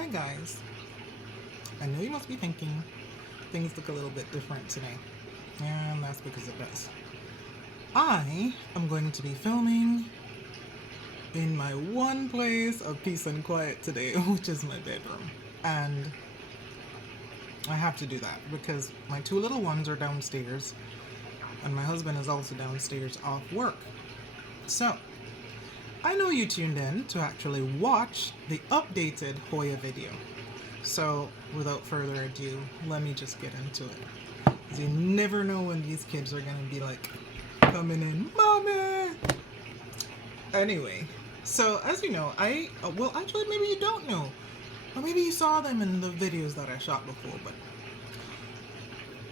Hi guys, I know you must be thinking things look a little bit different today, and that's because it does. I am going to be filming in my one place of peace and quiet today, which is my bedroom, and I have to do that because my two little ones are downstairs and my husband is also downstairs off work. So I know you tuned in to actually watch the updated Hoya video. So without further ado, let me just get into it. Because you never know when these kids are going to be like coming in, Mommy! Anyway, so as you know, well actually maybe you don't know. Or maybe you saw them in the videos that I shot before, but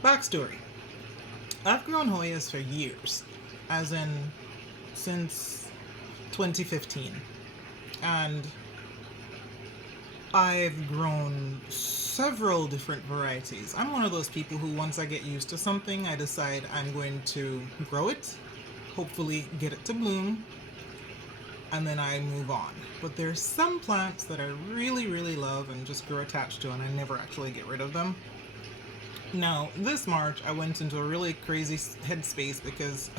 backstory. I've grown Hoyas for years, as in since 2015, and I've grown several different varieties. I'm one of those people who once I get used to something, I decide I'm going to grow it, hopefully get it to bloom, and then I move on. But there's some plants that I really love and just grow attached to, and I never actually get rid of them. Now, this March, I went into a really crazy headspace because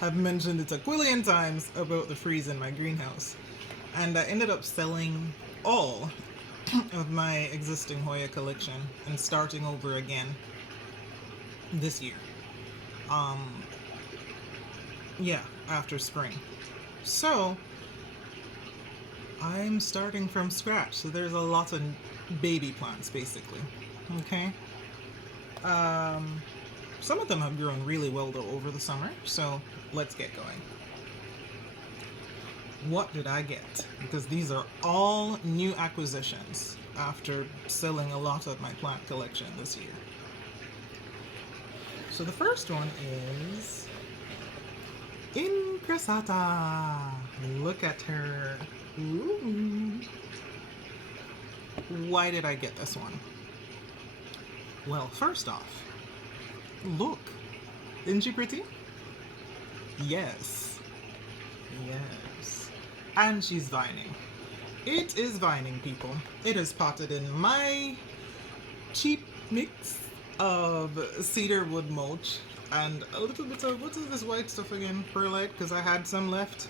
I've mentioned it a quillion times about the freeze in my greenhouse. And I ended up selling all of my existing Hoya collection and starting over again this year. Yeah, after spring. So, I'm starting from scratch. So there's a lot of baby plants, basically. Okay? Some of them have grown really well though over the summer, so let's get going. What did I get? Because these are all new acquisitions after selling a lot of my plant collection this year. So the first one is Incrassata. Look at her. Ooh. Why did I get this one? Well, first off, look. Isn't she pretty? Yes. Yes. And she's vining. It is vining, people. It is potted in my cheap mix of cedar wood mulch and a little bit of, what is this white stuff again? Perlite, because I had some left.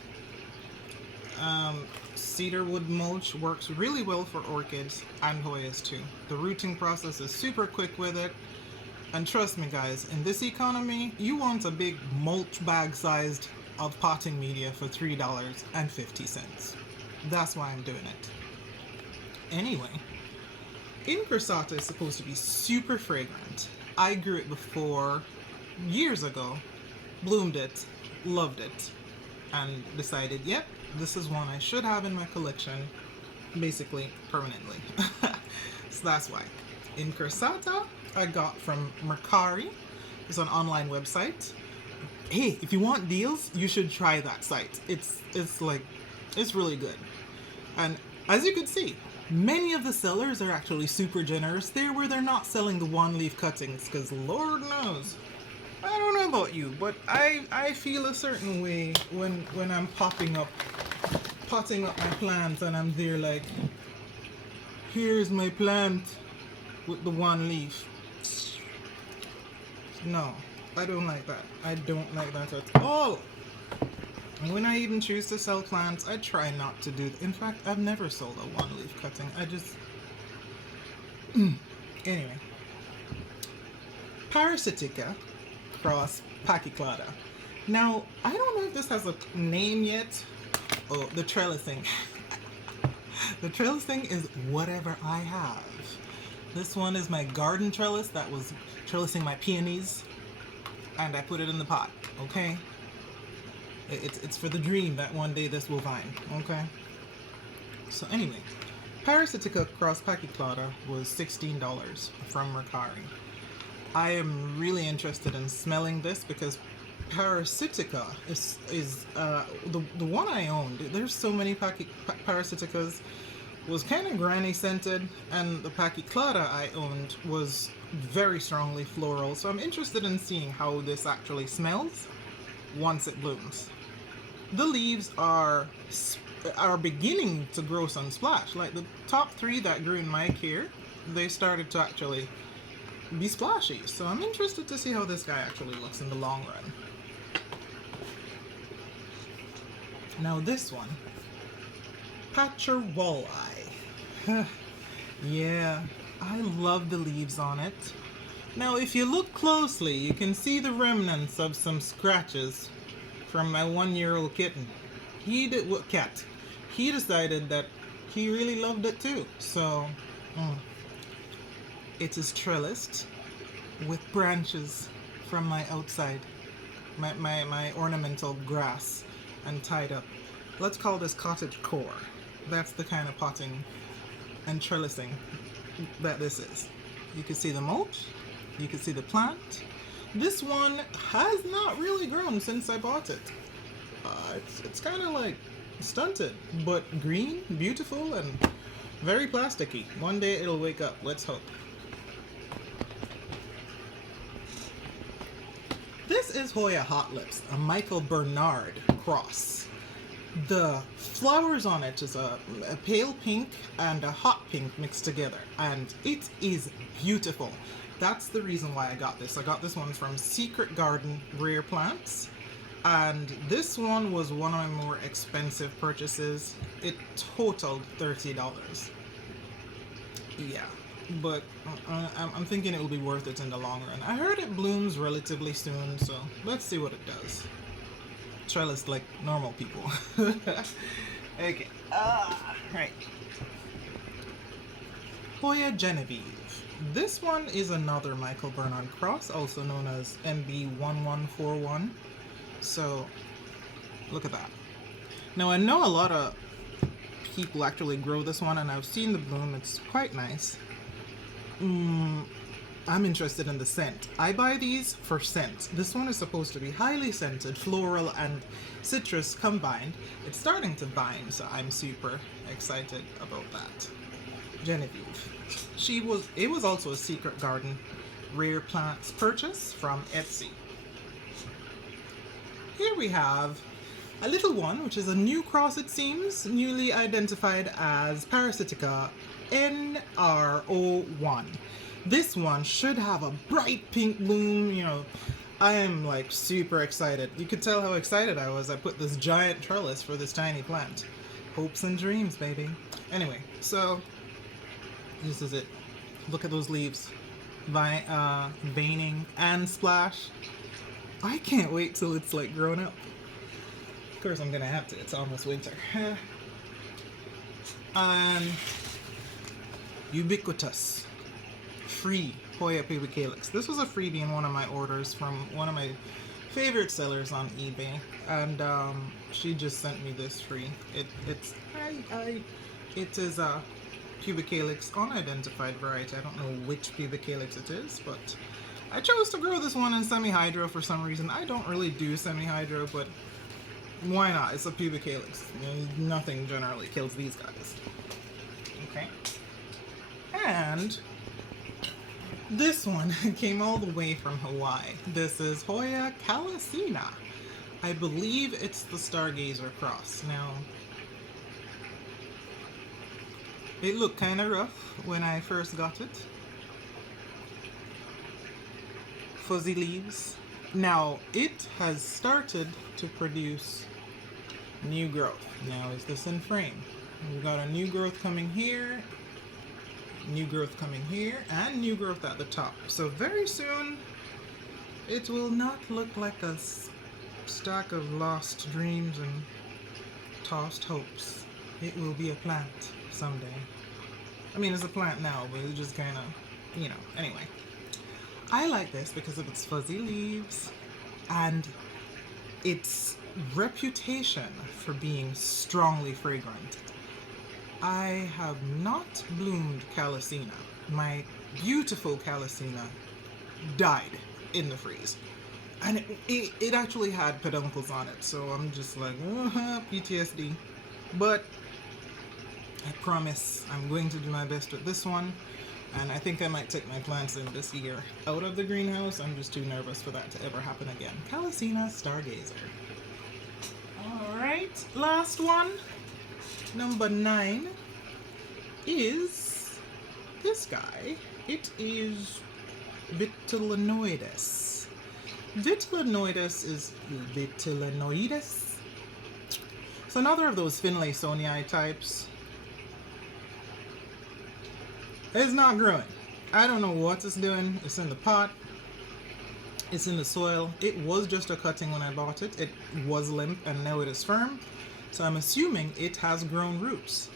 Cedar wood mulch works really well for orchids and Hoyas too. The rooting process is super quick with it. And trust me guys, in this economy, you want a big mulch bag sized of potting media for $3.50. That's why I'm doing it. Anyway, Incrassata is supposed to be super fragrant. I grew it before, years ago, bloomed it, loved it, and decided, yep, this is one I should have in my collection, basically permanently. So that's why. Incrassata I got from Mercari. It's an online website. Hey, if you want deals, you should try that site. It's really good. And as you could see, many of the sellers are actually super generous there where they're not selling the one leaf cuttings, because Lord knows, I don't know about you, but I feel a certain way when I'm potting up my plants and I'm there like, here's my plant with the one leaf. No, I don't like that. I don't like that at all. And when I even choose to sell plants, I try not to do that. In fact, I've never sold a one leaf cutting. I just... Anyway. Paracetica cross Pakiklada. Now, I don't know if this has a name yet. Oh, the trellising. The trellising is whatever I have. This one is my garden trellis that was trellising my peonies, and I put it in the pot, okay? It's for the dream that one day this will vine, okay? So anyway, Parasitica cross Pakiklada was $16 from Mercari. I am really interested in smelling this because Parasitica is the one I owned. There's so many Parasiticas. Was kind of granny scented, and the Pakiklada I owned was very strongly floral. So I'm interested in seeing how this actually smells once it blooms. The leaves are are beginning to grow some splash. Like the top 3 that grew in my care, they started to actually be splashy. So I'm interested to see how this guy actually looks in the long run. Now this one, Pacharwalai. Yeah, I love the leaves on it. Now if you look closely, you can see the remnants of some scratches from my 1-year-old kitten. He decided that he really loved it too. So it is trellised with branches from my outside, my ornamental grass, and tied up. Let's call this cottage core. That's the kind of potting and trellising that this is. You can see the mulch, you can see the plant. This one has not really grown since I bought it. It's kind of like stunted, but green, beautiful, and very plasticky. One day it'll wake up, let's hope. This is Hoya Hot Lips, a Michael Bernard cross. The flowers on it is a pale pink and a hot pink mixed together, and it is beautiful. That's the reason why I got this. I got this one from Secret Garden Rare Plants, and this one was one of my more expensive purchases. It totaled $30. Yeah, but I'm thinking it will be worth it in the long run. I heard it blooms relatively soon, so let's see what it does. Trellis like normal people. Okay, right. Hoya Genevieve. This one is another Michael Bernard cross, also known as MB1141. So, look at that. Now I know a lot of people actually grow this one, and I've seen the bloom. It's quite nice. I'm interested in the scent. I buy these for scent. This one is supposed to be highly scented, floral and citrus combined. It's starting to bind, so I'm super excited about that. Genevieve. It was also a Secret Garden Rare Plants purchase from Etsy. Here we have a little one, which is a new cross, it seems, newly identified as Parasitica NR01. This one should have a bright pink bloom. You know, I am like super excited. You could tell how excited I was. I put this giant trellis for this tiny plant. Hopes and dreams, baby. Anyway, so this is it. Look at those leaves. Veining and splash. I can't wait till it's like grown up. Of course I'm gonna have to. It's almost winter. Ubiquitous. Free Hoya Pubicalyx. This was a freebie in one of my orders from one of my favorite sellers on eBay, and she just sent me this free. It is a Pubicalyx unidentified variety. I don't know which Pubicalyx it is, but I chose to grow this one in semi-hydro for some reason. I don't really do semi-hydro, but why not? It's a Pubicalyx. Nothing generally kills these guys. Okay. And this one came all the way from Hawaii. This is Hoya Kalasina. I believe it's the Stargazer cross. Now, it looked kind of rough when I first got it. Fuzzy leaves. Now, it has started to produce new growth. Now, is this in frame? We've got a new growth coming here, new growth coming here, and new growth at the top. So very soon it will not look like a stack of lost dreams and tossed hopes. It will be a plant someday. I mean, it's a plant now, but it's just kind of, you know, anyway. I like this because of its fuzzy leaves and its reputation for being strongly fragrant. I have not bloomed Calycina. My beautiful Calycina died in the freeze. And it actually had peduncles on it, so I'm just like, PTSD. But I promise I'm going to do my best with this one, and I think I might take my plants in this year out of the greenhouse. I'm just too nervous for that to ever happen again. Calycina Stargazer. Alright, last one. Number 9 is this guy. It is Vitellinoides. Vitellinoidus is Vitellinoides. It's another of those Nicholsoniae types. It's not growing. I don't know what it's doing. It's in the pot. It's in the soil. It was just a cutting when I bought it. It was limp and now it is firm. So I'm assuming it has grown roots.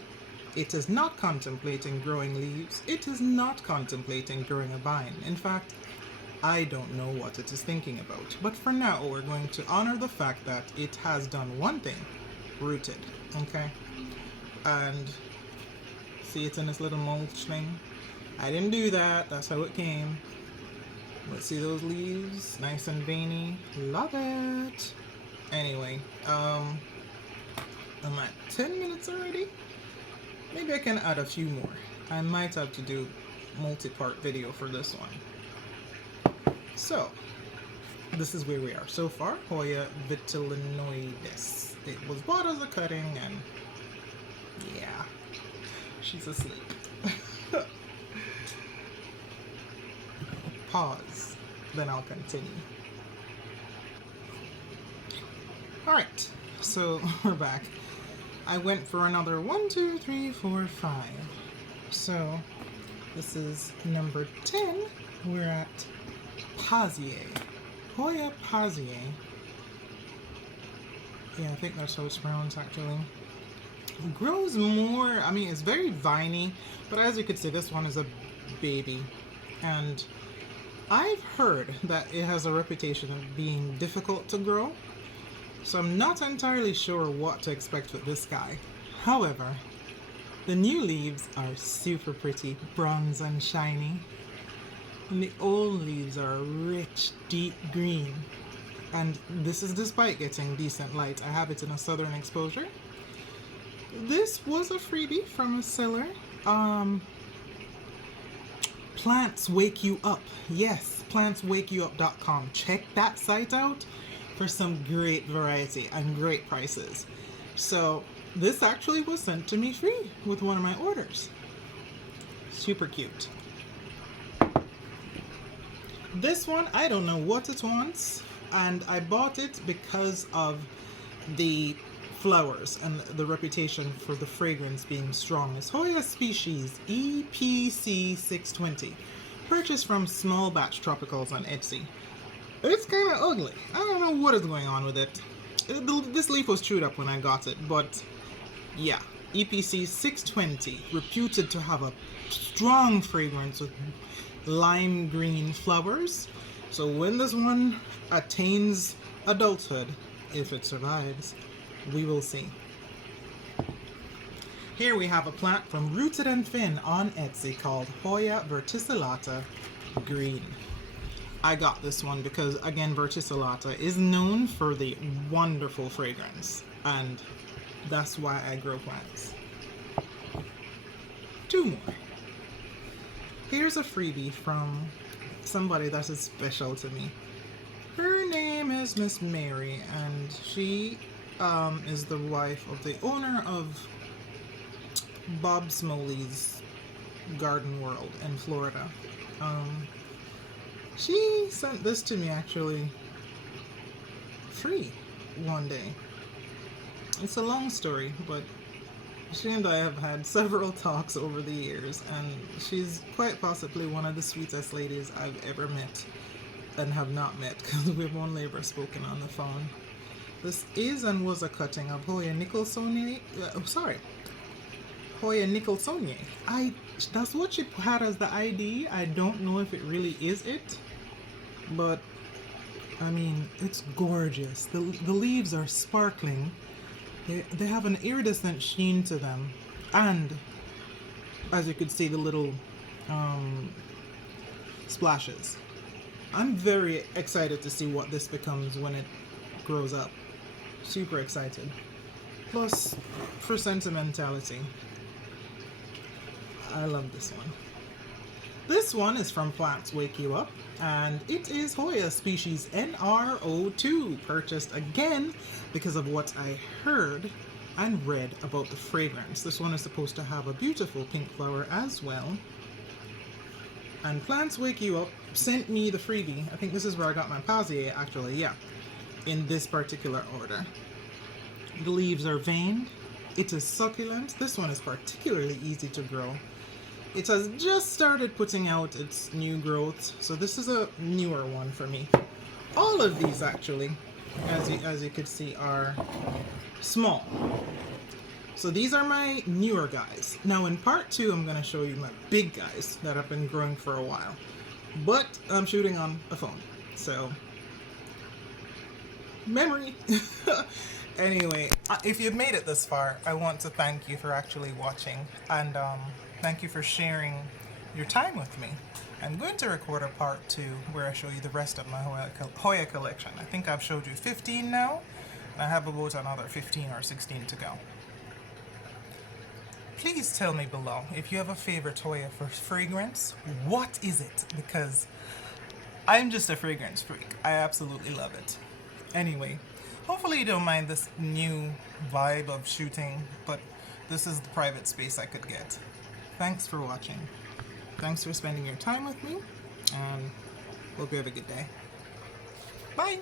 It is not contemplating growing leaves. It is not contemplating growing a vine. In fact, I don't know what it is thinking about. But for now, we're going to honor the fact that it has done one thing. Rooted. Okay? And see, it's in this little mulch thing. I didn't do that. That's how it came. Let's see those leaves. Nice and veiny. Love it. Anyway, I'm at 10 minutes already. Maybe I can add a few more. I might have to do multi-part video for this one. So, this is where we are so far. Hoya Vitellinoides. It was bought as a cutting and yeah, she's asleep. Pause, then I'll continue. Alright, so we're back. I went for another 1, 2, 3, 4, 5. So this is number 10. We're at Paziae. Hoya Paziae. Yeah, I think that's how it's pronounced actually. It grows more, I mean, it's very viney, but as you can see, this one is a baby. And I've heard that it has a reputation of being difficult to grow. So I'm not entirely sure what to expect with this guy. However, the new leaves are super pretty, bronze and shiny. And the old leaves are rich, deep green. And this is despite getting decent light. I have it in a southern exposure. This was a freebie from a seller. Plants Wake You Up. Yes, plantswakeyouup.com. Check that site out for some great variety and great prices. So this actually was sent to me free with one of my orders. Super cute. This one, I don't know what it wants, and I bought it because of the flowers and the reputation for the fragrance being strong. It's Hoya species EPC 620, purchased from Small Batch Tropicals on Etsy. It's kind of ugly. I don't know what is going on with it. This leaf was chewed up when I got it, but yeah, EPC 620, reputed to have a strong fragrance with lime green flowers. So when this one attains adulthood, if it survives, we will see. Here we have a plant from Rooted and Finn on Etsy called Hoya Verticillata Green. I got this one because, again, Verticillata is known for the wonderful fragrance, and that's why I grow plants. 2 more. Here's a freebie from somebody that is special to me. Her name is Miss Mary, and she is the wife of the owner of Bob Smoley's Garden World in Florida. She sent this to me actually free one day. It's a long story, but she and I have had several talks over the years, and she's quite possibly one of the sweetest ladies I've ever met and have not met, because we've only ever spoken on the phone. This is and was a cutting of Hoya Nicholsoniae. Hoya Nicholsoniae. That's what she had as the ID. I don't know if it really is it, but I mean, it's gorgeous. The leaves are sparkling. They have an iridescent sheen to them, and as you could see, the little splashes. I'm very excited to see what this becomes when it grows up. Super excited. Plus, for sentimentality, I love this one. This one is from Plants Wake You Up, and it is Hoya species Nro2, purchased again because of what I heard and read about the fragrance. This one is supposed to have a beautiful pink flower as well. And Plants Wake You Up sent me the freebie. I think this is where I got my Paziae, actually, yeah, in this particular order. The leaves are veined. It is succulent. This one is particularly easy to grow. It has just started putting out its new growth, so this is a newer one for me. All of these, actually, as you could see, are small. So these are my newer guys. Now in part 2, I'm going to show you my big guys that have been growing for a while. But I'm shooting on a phone, so memory. Anyway, if you've made it this far, I want to thank you for actually watching, and thank you for sharing your time with me. I'm going to record a part 2 where I show you the rest of my Hoya collection. I think I've showed you 15 now, and I have about another 15 or 16 to go. Please tell me below if you have a favorite Hoya for fragrance. What is it? Because I'm just a fragrance freak. I absolutely love it. Anyway, hopefully you don't mind this new vibe of shooting, but this is the private space I could get. Thanks for watching. Thanks for spending your time with me, and hope you have a good day. Bye!